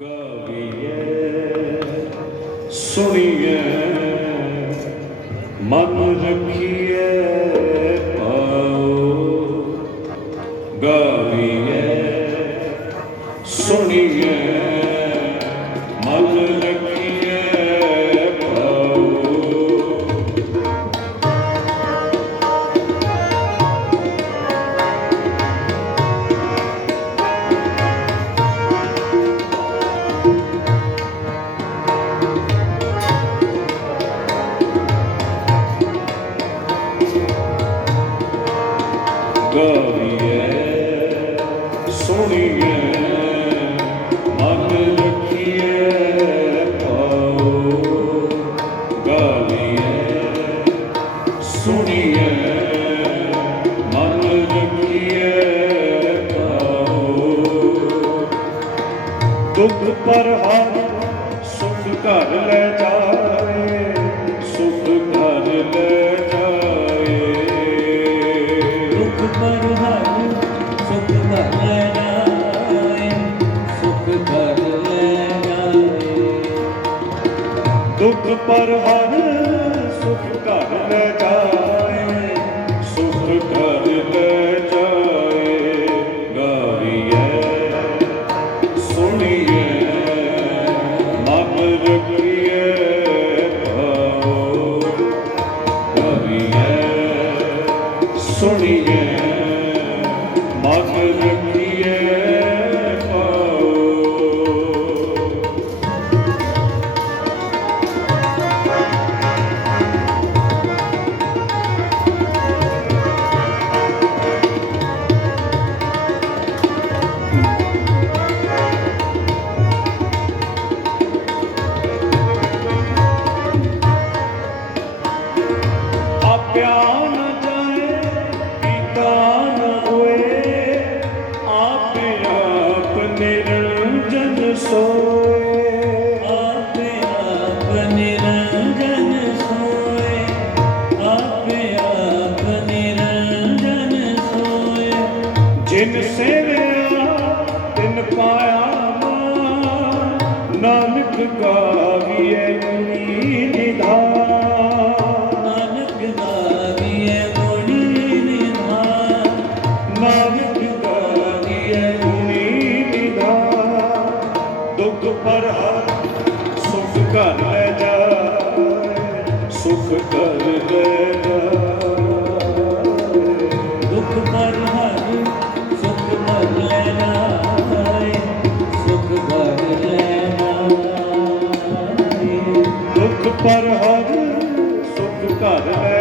ਗਾਵੀਏ ਸੁਣੀਏ ਮਨ ਰੱਖੀਏ। ਪਰ ਹਰ ਸੁਖ ਘਰ ਲੈ ਜਾਏ ਸੁਖ ਘਰ ਲੈ ਜਾਏ। ਦੁੱਖ ਪਰ ਹਰ ਸੁਖ ਘਰ ਲੈ ਜਾਏ ਸੁਖ ਘਰ ਲੈ ਜਾਏ। ਦੁੱਖ ਪਰ ਹਰ ਮਨ ਰੱਖੀਏ ਨਿਰੰਜਨ ਸੋਏ। ਆਪੇ ਆਪ ਨਿਰੰਜਨ ਸੋਏ। ਆਪੇ ਆਪ ਨਿਰੰਜਨ ਸੋਏ। ਜਿਨ ਸੇਵਿਆ, ਤਿਨ ਪਾਇਆ ਮਾਨ। ਨਾਨਕ ਗਾਵੀਏ ਗੁਣੀ ਨਿਧਾਨ। ਪਰ ਹਰ ਸੁਖ ਘਰ ਲੈ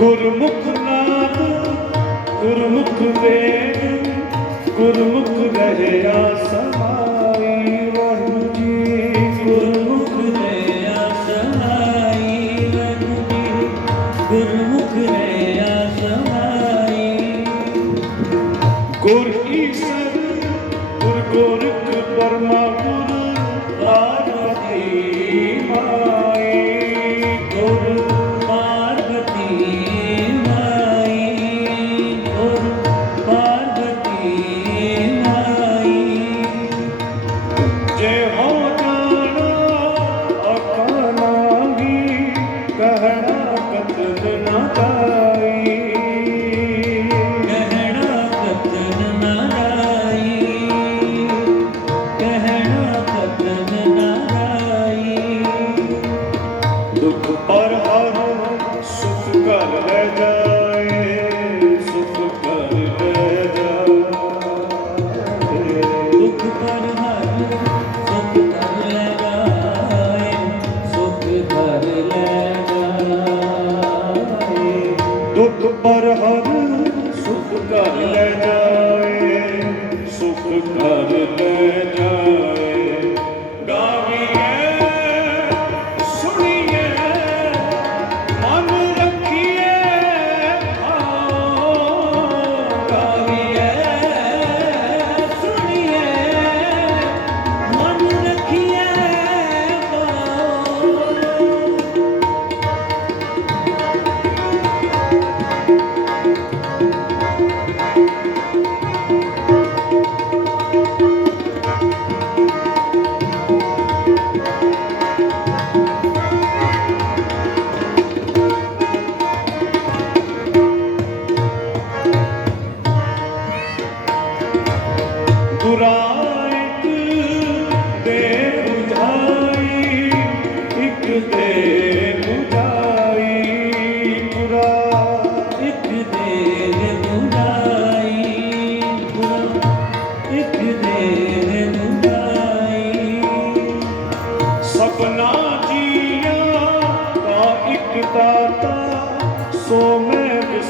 ਗੁਰਮੁਖ ਨਾਮ ਗੁਰਮੁਖ ਵੇਦ ਗੁਰਮੁਖ ਰਹਿਆ ਸਮਾਈ ਵਾਹਿਗੁਰੂ ਜੀ। ਗੁਰਮੁਖ ਦੇ ਆਸਮਾਈ ਵਗਦੀ ਗੁਰਮੁਖ ਦੇ ਆਸਮਾਈ ਗੁਰ ਈਸਰ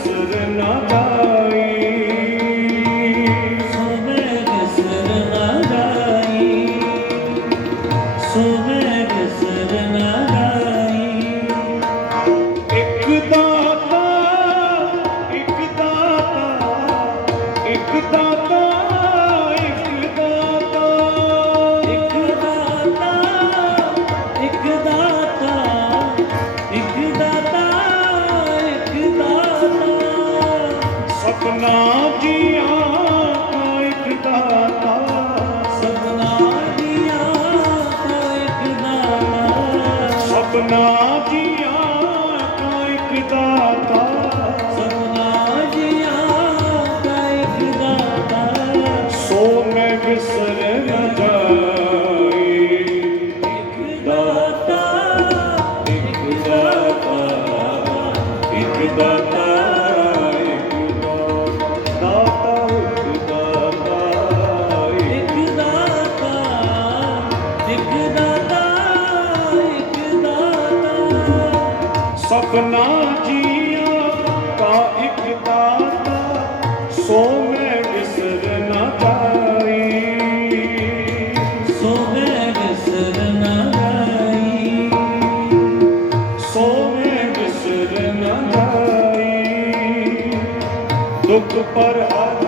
Sırrına da अपना ਸਪਨਾ ਜੀਆ ਕਾ ਇੱਕ ਦਾਤਾ ਸੋ ਮੈਂ ਵਿਸਰ ਨਾ ਜਾਈ। ਸੋ ਮੈਂ ਵਿਸਰ ਨਾ ਜਾਈ। ਸੋ ਮੈਂ ਵਿਸਰ ਨਾ ਜਾਈ। ਦੁੱਖ ਪਰ ਹਰ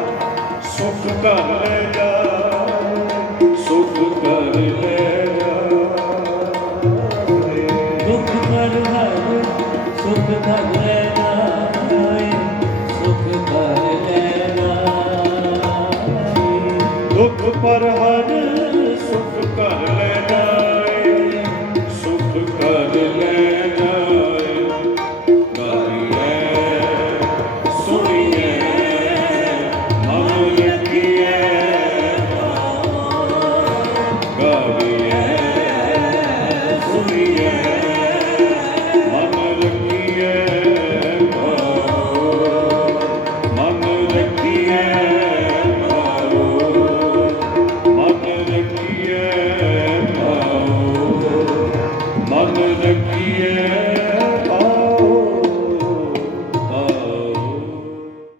ਸੁਖ ਕਰ 감사합니다.